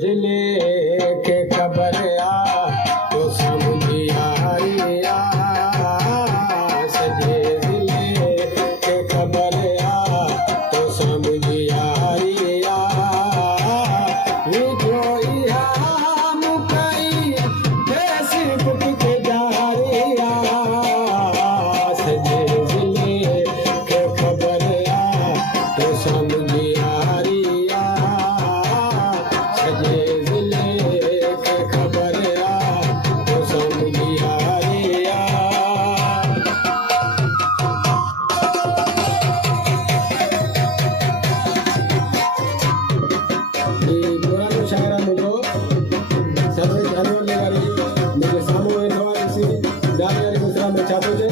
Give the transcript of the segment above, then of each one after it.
जिले के खबर तो समझिया सजे जिले के खबर तो समझिया जोइया मुकई फेसबुक के जारिया सजे जिले के खबर तो समझिया सजे जिले के खबर तो समझिया शायरा मुझो सर्वे जानवर लेगारी मुझे सामूहिक वाली जाने दूसरा में छापो जे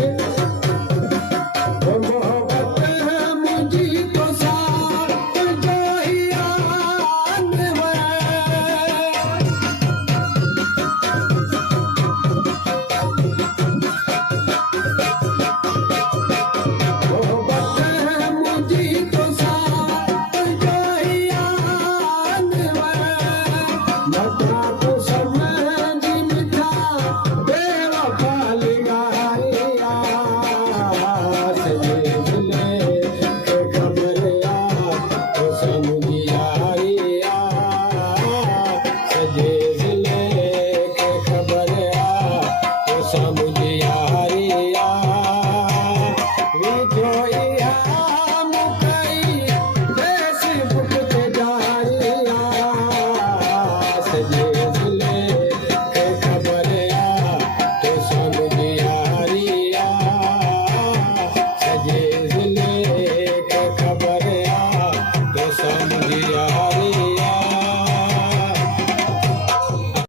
मोहब्बत है मुझी तो साथ जो ही आन मोहब्बत है मुझी तो साथ जो ही आन मता तो समझ मिठा बेवफा लिगारिया सजे जिले के खबर तो समझिया सजे